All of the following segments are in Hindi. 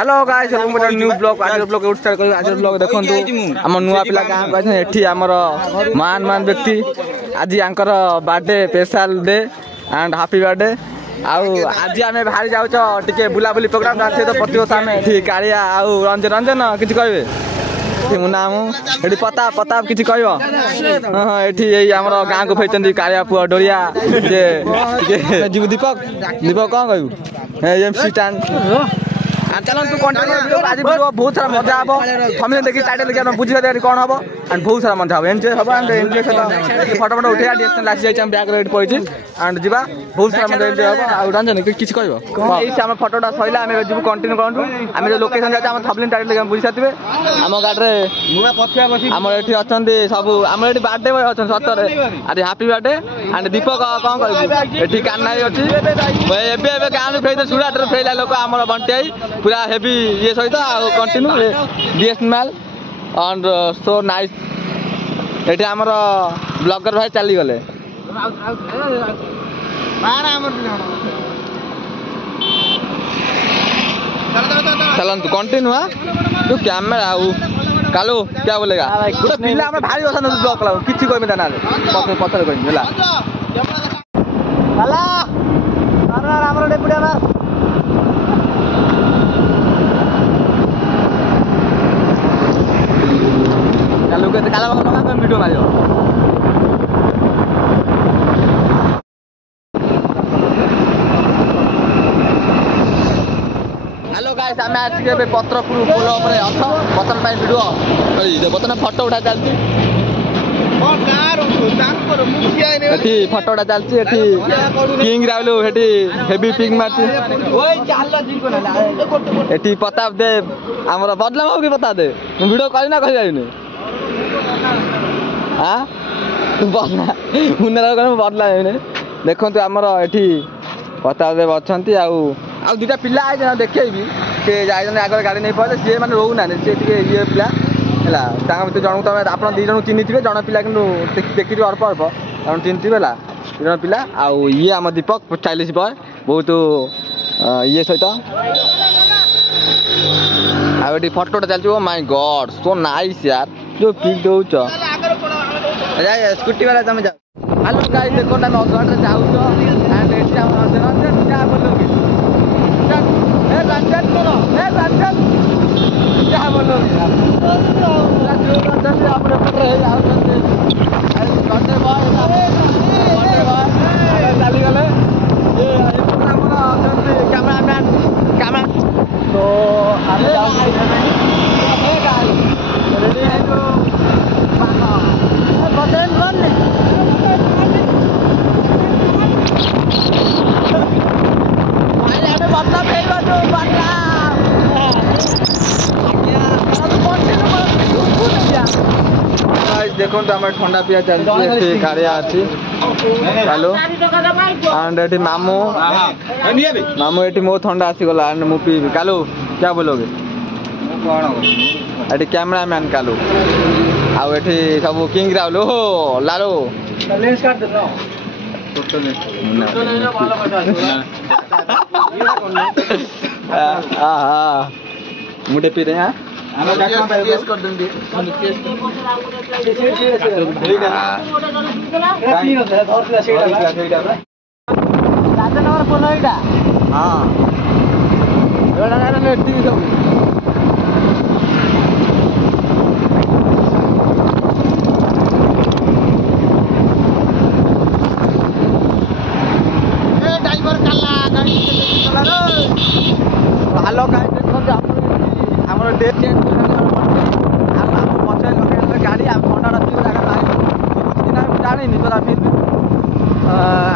Hello guys welcome to new blog आज ब्लॉग स्टार्ट कर आज ब्लॉग देखंतु हम नुआ पिला गां गाइस एठी हमर मान मान व्यक्ति आज यांकर birthday special day and happy birthday आउ आज आमे बाहर जाउ छ टिके बुला बुली प्रोग्राम राथे तो प्रतिवर्ष आमे एठी कारिया आउ रंजन रंजन किछि कहबे मु नाम एठी पता पता किछि कहबो हां एठी एई हमर गां को फेचंदी कारिया पुआ डोरिया जे जीव दीपक दीपक कोन कहबो एमसी स्टैंड चलन तू कंटिन्यू आज वीडियो बहुत सारा मजा आबो थंबनेल देखि टाइटल देखि हम बुझि जाते कोन हबो एंड बहुत सारा मजा आबो एन्जॉय हबो एंड एन्जॉय सहित फोटो फोटो उठेया डिस्टेंस लासी जाय हम बैक रेड पड़िछि एंड जिबा बहुत सारा मजा एन्जॉय हबो आ रंजन किछि कहबो एई से हम फोटोटा सहिला हम जिबु कंटिन्यू करंतु हम जे लोकेशन जाय हम थंबनेल टाइटल देखि हम बुझि साथिबे हम गाडी रे नुवा पथिया बसी हमर एठी अछंदी सब हमर एठी बर्थडे बॉय अछन सतरे अरे हैप्पी बर्थडे एंड दीपक कोन कहबो एठी कान्नाई अछि एबे एबे गां में फेइते सुराटर फेइला लोक हमर बंटियाई पूरा हेवी ये सहित continue DSLR and so nice एठी हमर ब्लॉगर भाई चली गले चलन तू कंटिन्यू तू कैमरा आउ कालो क्या बोलेगा पूरा पिला हमें भारी असन ब्लॉग ला किछि कोइ में नाले पछे पछे कोइ होला काला अरे हमर डेपुडिया ना चालू के काला बाबा का वीडियो मारियो हेलो गाइस हम आज के पत्रपुर पुल ऊपर अछ बतन पाई वीडियो करी बतन फोटो उठा चलती ओ कार तांकर मुखिया ने एठी फोटो उठा चलती एठी किंग रावलो एठी हेवी पिंग मारती ओए चाल जी को ना एठी प्रताप देव हमर बदला हो के बता दे वीडियो करी ना कहि जाइने हां बदला मुन्ना को बदला हेने देखंतु हमर एठी प्रताप देव अछंती आ दुटा पिला आइ जना देखैबी से जाय जने आगर गाड़ी नै पले से माने रहू ना से टिके ये पिला हला तांगा भीतर जणु तमे आपण दी जणु चिन्हि थिबे जण पिला किनु देखि अल्प अल्प जण चिन्हि थिबे ला जण पिला आ ये हम दीपक स्टाइलिश बॉय बहुत ये सहित आ एटी फोटोटा चलछि oh my god so nice यार जो पिक दोछ जा स्कूटी वाला तमे जा हेलो गाइस देखो ना मैं ऑटो रे जाउ छ एंड एटी हम रंजन क्या बोलोगे ए रंजन करो ए रंजन क्या बोलोगे रंजन आपरे पर रहे जाउ करते भाई चली गले ये हमरा कैमरामैन कैमरा तो अरे ए गाइस रेडी है जो बटन वन बदला फेल जो बदला गाइस देखो तो हमारे ठंडा पिया चलती है कारिया आछि हेलो एंड एटी मामू मामू एटी मो ठंडा आसी गला एंड मु पी कालू क्या बोलोगे कोन एटी कैमरामैन कालू आ एटी सब किंग रावलो हो लालो लेंस काट दे टोटल मुझे पी रहे हैं केस कर देंगे हेलो गाइस देखो हमर डेट चेंज हम पछे लोकेशन गाड़ी हम फोटो रखी लगा लाइन कुछ दिन हम जानी नि तोरा फिर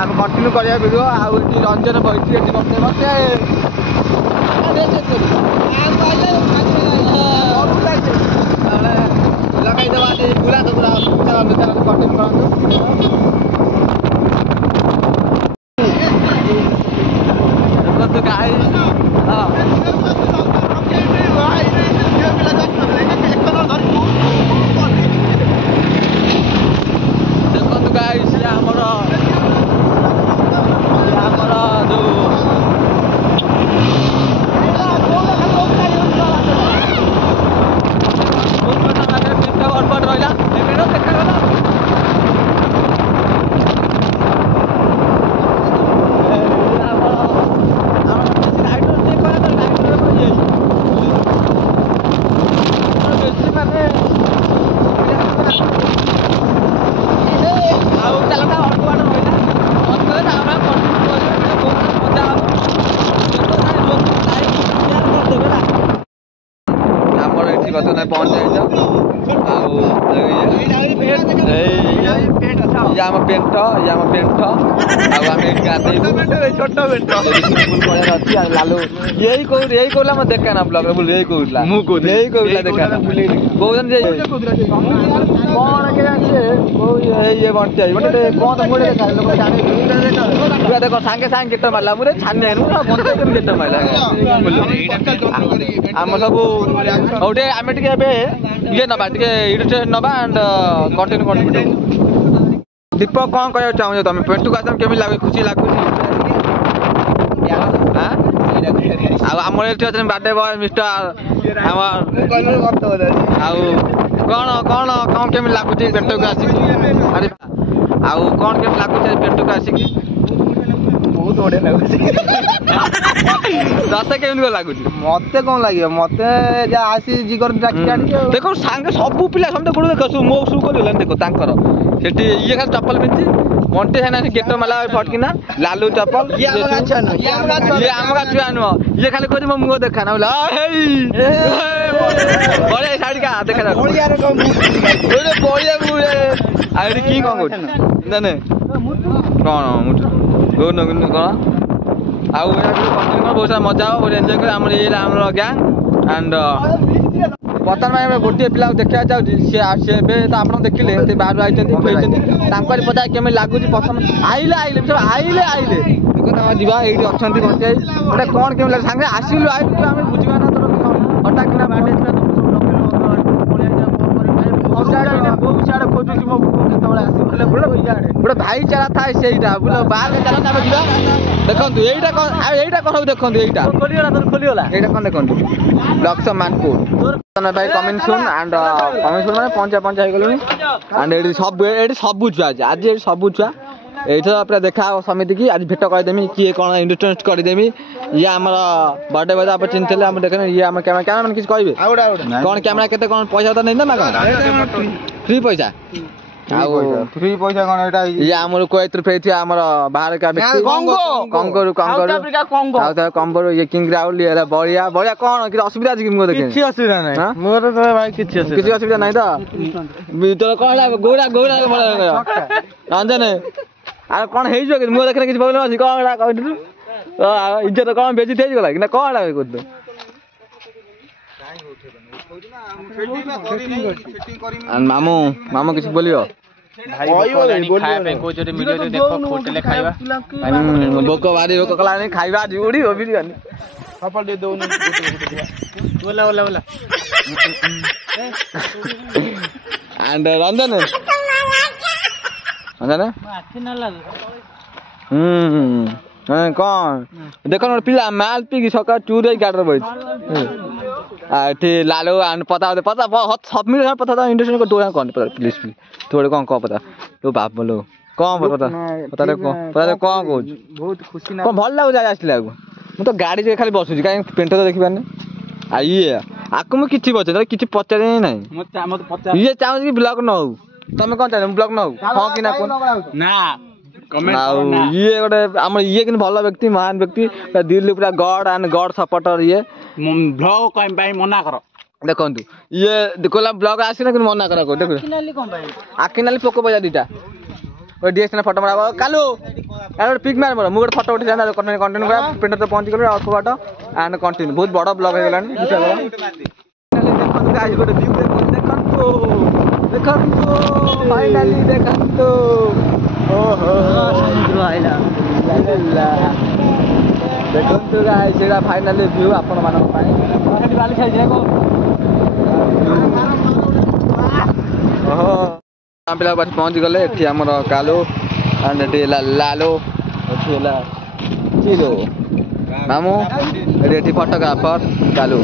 हम कंटिन्यू करिया वीडियो आ रंजन बैठी एठी बसे बसे लगाई देवा दे पूरा तो पूरा चला कंटिन्यू करंतु तो गाइस देखो गाइस हमर जो ପହଞ୍ଚି ଯାଇଛ ଆଉ ଇଏ ଆମ ପେଣ୍ଟ ଆଉ ଆମେ ଏଠି ଗାଧେଇବୁ ଛୋଟ ପେଣ୍ଟ ଅଛି ଆଉ ଲାଲୁ ଏଇ କହୁଥିଲା ମତେ ଦେଖା ନା ବ୍ଲଗରେ ବୁଲି ଏଇ କହୁଥିଲା ମୁଁ କହୁଥିଲି ଏଇ କହୁଥିଲା ଦେଖା କହୁଛନ୍ତି ଇଏ ବଞ୍ଚି କଣ ତ ମୁଡେ ଦେଖ ସାଙ୍ଗେ ସାଙ୍ଗେ ଗେଟ ମାରିଲା ମୁଁ ଛାନି ଗେଟ ମାରିଲା ଆମ ସବୁ ହଉ ଟିକେ ଆମେ ଟିକେ ଏବେ ଇଏ ନବା ଟିକେ ଇଡିଟେସନ ନବା ଆଣ୍ଡ କଣ୍ଟିନ୍ୟୁ ଭିଡ଼ିଓ। ଦୀପକ କଣ କହିବାକୁ ଚାହୁଁଛ ତମେ ପେଣ୍ଟୁକୁ ଆସ କେମିତି ଲାଗୁଛି ଖୁସି ଲାଗୁଛି ଆଉ ଆମର ଏଠି ଅଛନ୍ତି ବାର୍ଥଡେ ବୟ ମିଷ୍ଟର ଆମର ଆଉ କଣ କେମିତି ଲାଗୁଛି ପେଣ୍ଟୁକୁ ଆସିକି ଆଉ କଣ କେମିତି ଲାଗୁଛି ପେଣ୍ଟୁକୁ ଆସିକି ବହୁତ ବଢିଆ ଲାଗୁଛି ତତେ କେମିତି କଣ ଲାଗୁଛି ମତେ କଣ ଲାଗିବ ମତେ ଯାହା ଆସି ଜିଗର ଦେଖ ସାଙ୍ଗେ ସବୁ ପିଲା ସମସ୍ତେ ଗୋଡ ଦେଖ ମୋ ସୁ କରିଗଲାଣି ଦେଖ ତାଙ୍କର ସେଠି ଇଏ ଖାଲି ଚପଲ ପିନ୍ଧି ମଣ୍ଟି ସାଇନା ଗେଟ ମାଲା ଫଟକିନା ଲାଲୁ ଚପଲ ଇଏ ଆମ ଗାଁ ଛୁଆ ନୁହଁ ଇଏ ଖାଲି କହୁଛି ମୋ ମୁହଁ ଦେଖା ନା ବଳିଆ ଶାଢୀକା ଦେଖା ବଳିଆ ଆଉ ଏଠି କି କଣ କହୁଛି ନାନେ କଣ କଣ ଆଉ ବହୁତ ସାରା ମଜା ହବ ବହୁତ ଏନ୍ଜୟ କରିବା ଆମର ଏଇ ଆମର ଗ୍ୟାଙ୍ଗ ଆଣ୍ଡ ବର୍ତ୍ତମାନ ଆମେ ଗୋଟିଏ ପିଲାକୁ ଦେଖିବାକୁ ଯାଉଛି ସିଏ ଏବେ ତ ଆପଣ ଦେଖିଲେ ସେ ବାହାରୁ ଆଇଛନ୍ତି ଖେଳିଛନ୍ତି ତାଙ୍କରି ପଚାର କେମିତି ଲାଗୁଛି ପ୍ରଥମେ ଆଇଲେ ଯିବା ଏଇଠି ଅଛନ୍ତି ବଞ୍ଚାଇ ଗୋଟେ କଣ କେମିତି ଲାଗେ ସାଙ୍ଗେ ଆସିଲୁ ଆଇଲୁ ଆମେ ବୁଝିବା ନା ତୋର ହଠାତ୍ କିନା ବାର୍ଥଡେ ଥିଲା ଗୋଟେ ଭାଇଚାରା ଥାଏ ସେଇଟା ବୁଝ ବାହାରେ ଚାଲ ଆମେ ଯିବା ଦେଖନ୍ତୁ ଏଇଟା କଣ ଦେଖନ୍ତୁ ଏଇଟା ଖୋଲିଗଲା ଏଇଟା କଣ ଦେଖନ୍ତୁ ଲକ୍ଷ ମାନପୁର ଭାଇ କମିଂ ସୁନ୍ ଆଣ୍ଡ ମାନେ ପଞ୍ଚା ହେଇଗଲୁଣି ଆଣ୍ଡ ଏଠି ସବୁ ଛୁଆ ଅଛି ଆଜି ଏଠି ସବୁ ଛୁଆ ଏଇଥର ପୁରା ଦେଖା ହବ ସମିତି କି ଆଜି ଭେଟ କରିଦେମି କିଏ କଣ ଇଣ୍ଟ୍ରୋଡ୍ୟୁସ କରିଦେମି ଇଏ ଆମର ବର୍ଥଡେ ବୟ ଆପଣ ଚିହ୍ନିଥିଲେ ଆମେ ଦେଖେନି ଇଏ ଆମ କ୍ୟାମେରା ମାନେ କିଛି କହିବେ କଣ କ୍ୟାମେରା କେତେ କଣ ପଇସା ତ ନେଇ ନା ଫ୍ରି ପଇସା ଆଉ ଫ୍ରି ପଇସା କଣ ଏଇଟା ଇଏ ଆମର କୁଏତରୁ ଫେରିଥିବା ଆମର ବାହାର କଙ୍ଗୋରୁ ଇଏ କିଙ୍ଗ ରାହୁଲ ଇଏ ବଳିଆ କଣ କିଛି ଅସୁବିଧା ଅଛି କି ମୁଁ ଦେଖେ କିଛି ଅସୁବିଧା ନାହିଁ ମୋର ତ ଭାଇ କିଛି ଅସୁବିଧା ନାହିଁ ତ ଭିତରେ କଣ ହେଲା ଗୌରା ରଞ୍ଜନ ଆଉ କଣ ହେଇଯିବ କି ମୁଁ ଦେଖିଲେ କିଛି ପ୍ରୋବ୍ଲେମ ଅଛି କଣ ହେଲା କହିଥିଲୁ ଇଜ୍ଜତ କଣ ବେଜିତ ହେଇଗଲା କି ନା କଣ ହେଲା କହୁଥିଲୁ ମାମୁ କିଛି ବୋଲିବ ଭୋକ ଭାରି ଭୋକ କଲାଣି ଖାଇବା ଆଜି ଉଡିବ ବିରିୟାନୀ ଆଣ୍ଡ ରଞ୍ଜନ କଣ ଦେଖ ଗୋଟେ ପିଲା ମାଲ ପିଇକି ସକାଳୁ ଚୁର ହେଇ ଗାଡିରେ ବଇଛି ଏଠି ଲାଲୁ ପତା ଇଣ୍ଡଷ୍ଟ୍ରି ପ୍ଲିଜ ତୁ ଗୋଟେ କଣ କହ ପତା ତୁ ବାପ ବୋଲ କଣ କଣ କହୁଛୁ ବହୁତ ଖୁସି କଣ ଭଲ ଲାଗୁଛି ଆସିଲା ବେଳକୁ ମୁଁ ତ ଗାଡିରେ ଖାଲି ବସୁଛି କାହିଁକି ପେଣ୍ଟ ତ ଦେଖିପାରୁନି ଆଉ ଇଏ ଆକୁ ମୁଁ କିଛି କିଛି ପଚାରି ନାହିଁ ଇଏ ଚାହୁଁଛି କି ବ୍ଲଗ ନ ହଉ ତମେ କଣ ଚାହୁଁଛ ବ୍ଲଗ ନ ହଉ ହଁ କି ନା ଆଉ ଇଏ ଗୋଟେ ଆମର ଇଏ କିନ୍ତୁ ଭଲ ବ୍ୟକ୍ତି ମହାନ ବ୍ୟକ୍ତି ଦିଲ୍ଲୀ ପୁରା ଗଡ ଆଣ୍ଡ ଗଡ ସପୋର୍ଟର ଇଏ ବ୍ଲଗ ପାଇଁ ମନା କର ଦେଖନ୍ତୁ ଇଏ କହିଲା ବ୍ଲଗ ଆସିଲା କିନ୍ତୁ ମନା କର ଦେଖ ଆଖିନାଲି ପୋକ ପଇସା ଦିଟା ଡିଏସ୍ଏଲ୍ ଫଟୋ ମାର କାଲୁ ଗୋଟେ ପିକ୍ ମାର ମୋର ମୁଁ ଗୋଟେ ଫଟୋ ଉଠେଇଥାନ୍ତି କଣ୍ଟେଣ୍ଟ କରିବା ପେଣ୍ଟ ତ ପହଞ୍ଚି ଗଲି ଅଳ୍ପ ବାଟ ଆଣ୍ଡ କଣ୍ଟିନ୍ୟୁ ବହୁତ ବଡ଼ ବ୍ଲଗ ହେଇଗଲାଣି ଦେଖନ୍ତୁ ଫାଇନାଲି ଦେଖନ୍ତୁ ଦେଖନ୍ତୁ ଗାଇସ୍ ସେଇଟା ଫାଇନାଲି ଭ୍ୟୁ ଆପଣମାନଙ୍କ ପାଇଁ ପିଲା ପହଞ୍ଚି ଗଲେ ଏଠି ଆମର କାଲୁ ଆଣ୍ଡ ଏଠି ହେଲା ଲାଲୁ ଏଠି ହେଲା ଚିଲୋ ମାମୁ ଏଠି ଫଟୋଗ୍ରାଫର कालू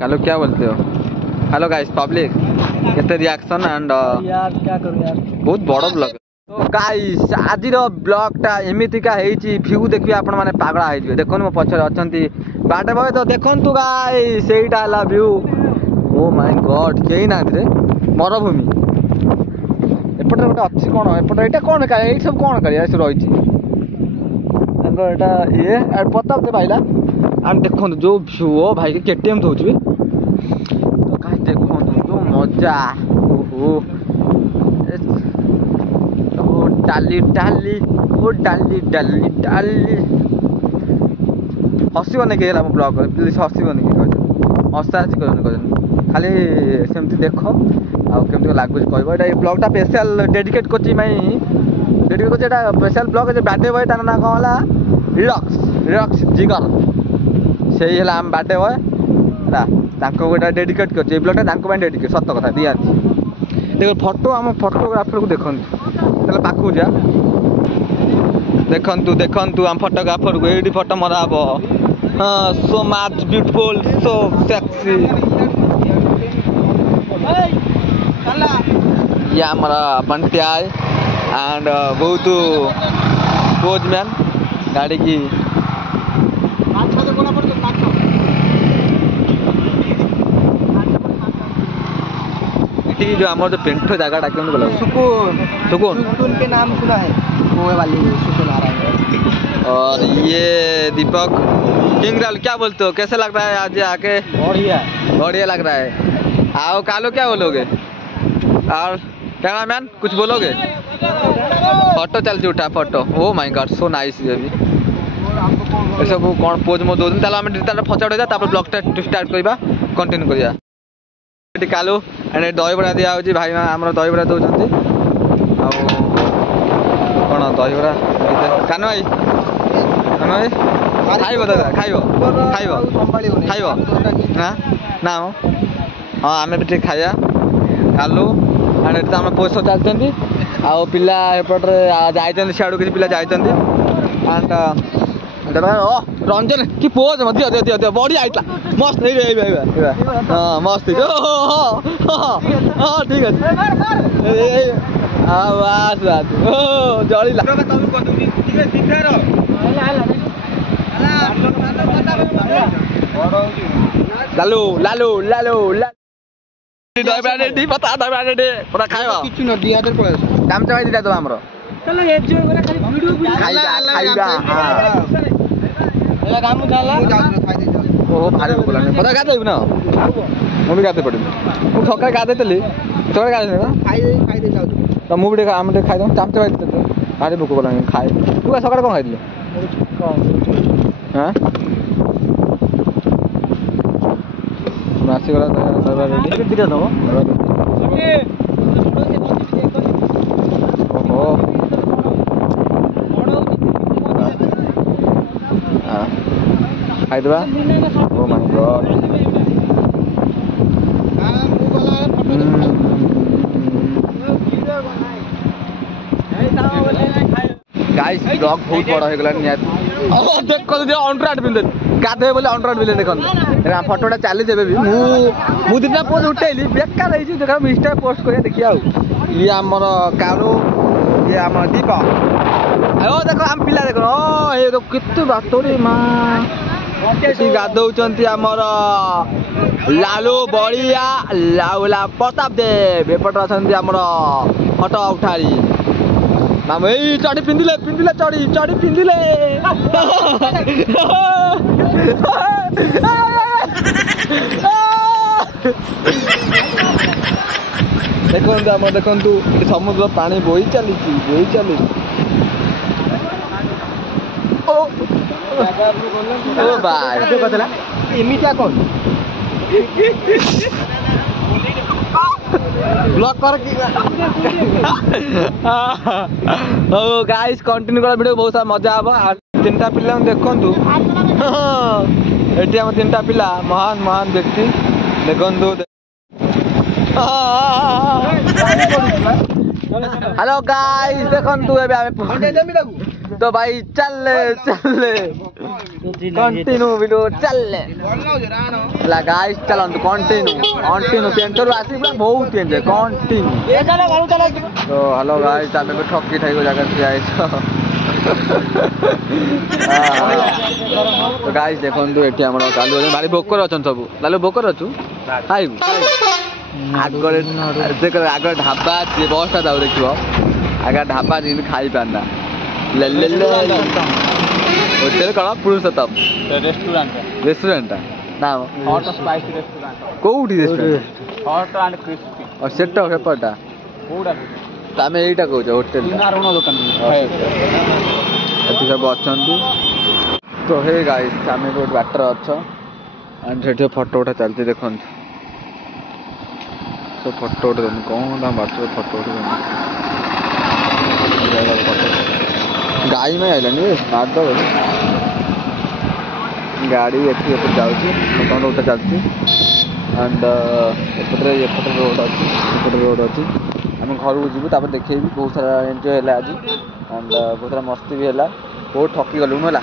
कालू क्या बोलते हो? हेलो गाइस पब्लिक केते रिएक्शन एंड यार क्या करूं यार बहुत बड़ ब्लॉग तो गाइस आज ब्लॉग टा एमितिका हेची व्यू देखि आपण माने पागळा हे जिवे देखन मो पछर अछंती बाटे बय तो देखंतु गाइस सेटा हला व्यू ओ माय गॉड केही ना रे मरुभूमि एपटे गोटे अच्छी कोन एपटे एटा कोन का ए सब कोन करिया से रहिची एटा ये प्रताप दे भाईला आम देखो जो भ्यू भाई के केटीएम दौची तो कहीं देखो जो मजा ओहो डाली डाली ओ डाली डाली डाली हसबन कि ब्लॉग प्लीज हसबन कि हसा हसी कर खाली सेमती देख आमती लगुच कह ब्लॉगटा स्पेशल डेडिकेट कर स्पेशल ब्लॉग बार्थडे बॉय तार ना कौन है रिलक्स रिलक्स जिगर से ही आम बार्थडे बॉय गोटा डेडिकेट कर ब्लॉगटा डेडिकेट सत कथा दिया देखो फोटो आम फोटोग्राफर को देखो पाखु जा देखु देखु आम फोटोग्राफर को ये फोटो मरा हम हाँ so much beautiful so sexy ये हमारा बंटिया एंड बहुत पोज मैन गाड़ी की जो हमारे जो पेंटो जगह क्यों बोला सुकून सुकून सुकून के नाम सुना है कुएं वाली सुकून आ रहा है। और ये दीपक किंगराल क्या बोलते हो कैसे लग रहा है आज आके बढ़िया बढ़िया लग रहा है। आओ कालो क्या बोलोगे और कैमरामैन कुछ बोलोगे फोटो चलती उठा photo O my god so nice ये भी सब कौन पोज मो दो दिन ताला हम फचाड़ हो जा तापर ब्लॉगटा स्टार्ट करबा कंटिन्यू करिया कालू एंड दही बड़ा दिया होची भाई आमर दही बड़ा दौरान कौन दही बड़ा कान भाई कान भाई खाइब दादा खाइब खाइब खाइब ना ना हाँ आम भी खाया कालू एंड ये आम पोस्ट चलती आउ पिला एपटे जाइए सियाड़ू किसी पिला जाइए एंड रंजन कि पोज दियो दियो दियो बढ़िया आइला मस्त हाँ मस्त हाँ ठीक है बास बात जलिला लालू लालू लालू रेडी पता रेडी पूरा खाइबा किछु न डियाटर पळे काम चाइ दिला तो हमरो चलो एन्जॉय करा खाली वीडियो खाइबा खाइबा हां एला काम झाला ओ भारी बोला पता गाते ना मम्मी गाते पड़े मु सकाळ गाते तली तोरे गाते ना खाइ दे जाऊ तो मु भी आम दे खाइ दम चामचे खाइ दे भारी भूख बोला खाइ तू सकाळ कोन खाइ दिले हां मासी वाला सर्वर रेडी दिया दो ओहो खाइ देबा ओ माय गॉड गाइस ब्लॉग बहुत बड़ा हो गला निया देख को दे अंडरआउट बिल गाधे बोले अंडरआउट बिल देखन रा फोटोटा चाली जेबे भी मु दिना पोज उठैली बेकार रही छी देखा इंस्टा पोस्ट करिया देखिया ये हमर कालो ये हमर दीपक आयो देखो हम पिला देखो ओ ये तो कितु बातोरी मां एटी गाधौचंती हमर लालू बड़िया लाउला प्रताप देव एपट अछंती हमर फोटो उठारी माम ए चढ़ी पिंदिले पिंदिले चढ़ी चढ़ी पिंदिले देखंतु हम देखंतु समुद्र पानी बोई चली ओ भाई कतला एमिटा कोन ब्लॉक कर ओ गाइस कंटिन्यू कर वीडियो बहुत सारा मजा आबा तीनटा पिला देखंतु एटी हम तीनटा पिला महान महान व्यक्ति देखंतु हेलो गाइस देखंतु एबे तो भाई चल कंटिन्यू वीडियो चल ला गाइस चलंतु कंटिन्यू पेंटर आसी पूरा बहुत एंजॉय कंटिन्यू तो हेलो गाइस आमे को ठक्की ठाई को जगह से आइ तो गाइस देखंतु एठी हमरो कालू भारी भोकर अछन सब लालू भोकर अछु खाइबु आगर देख आगर ढाबा जे बसटा जाऊ देखिबो आगर ढाबा दिन खाइ पाना ले ले ले होटेल कौन पुरुषोत्तम रेस्टोरेंट ना हॉट स्पाइसी रेस्टोरेंट कोठी रेस्टोरेंट हॉट एंड क्रिस्पी और सेट पेपरटा कोडा आम यहीटा कौच होटेल ऋण दुकान ये सब अच्छा तो हे गाइस आम गोटे बाटर अच्छ एंड से फोटो उठा चलती देखो तो फोटो उठे कौन बाटर फोटो उठे गाई में आइलानी मारद गाड़ी एटी जाऊँगी उठा चलती एंड एपटे रोड अच्छी रोड अच्छी आम घर को जीवु देखे बहुत सारा एंजॉय है आज एंड बहुत सारा मस्ती भी है बहुत ठकी गलुन है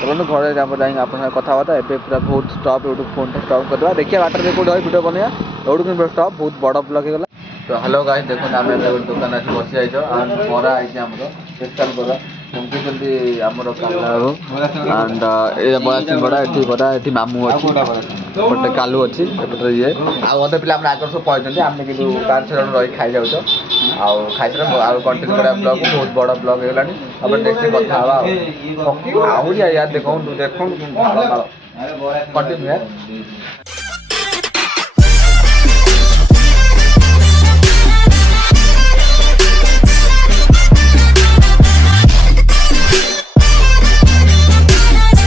चलो घर जाए कथबार्ता ए पूरा बहुत स्टप ये फोन स्टप करदे देखिए बाटर कौट भिडियो बनवा ये स्टप बहुत बड़ ब्लॉग होगा तो हेलो गाइस देखो आम दुकान आस बस जाइए एंड बरा आई स्पेशल बरा जमती जल्दी आमर कालू एंड बयासी बड़ा ये बड़ा ये मामू अच्छी गोटे कालू अच्छी ये आधे पिला आगे सब पहुँचते आम कि 5-6 जन रही खाई जाऊँ खाई कंटिन्यू करा ब्लॉग बहुत बड़ ब्लॉग होगा नेक्स्ट कथा आहरी यार देखो कंटिन्यू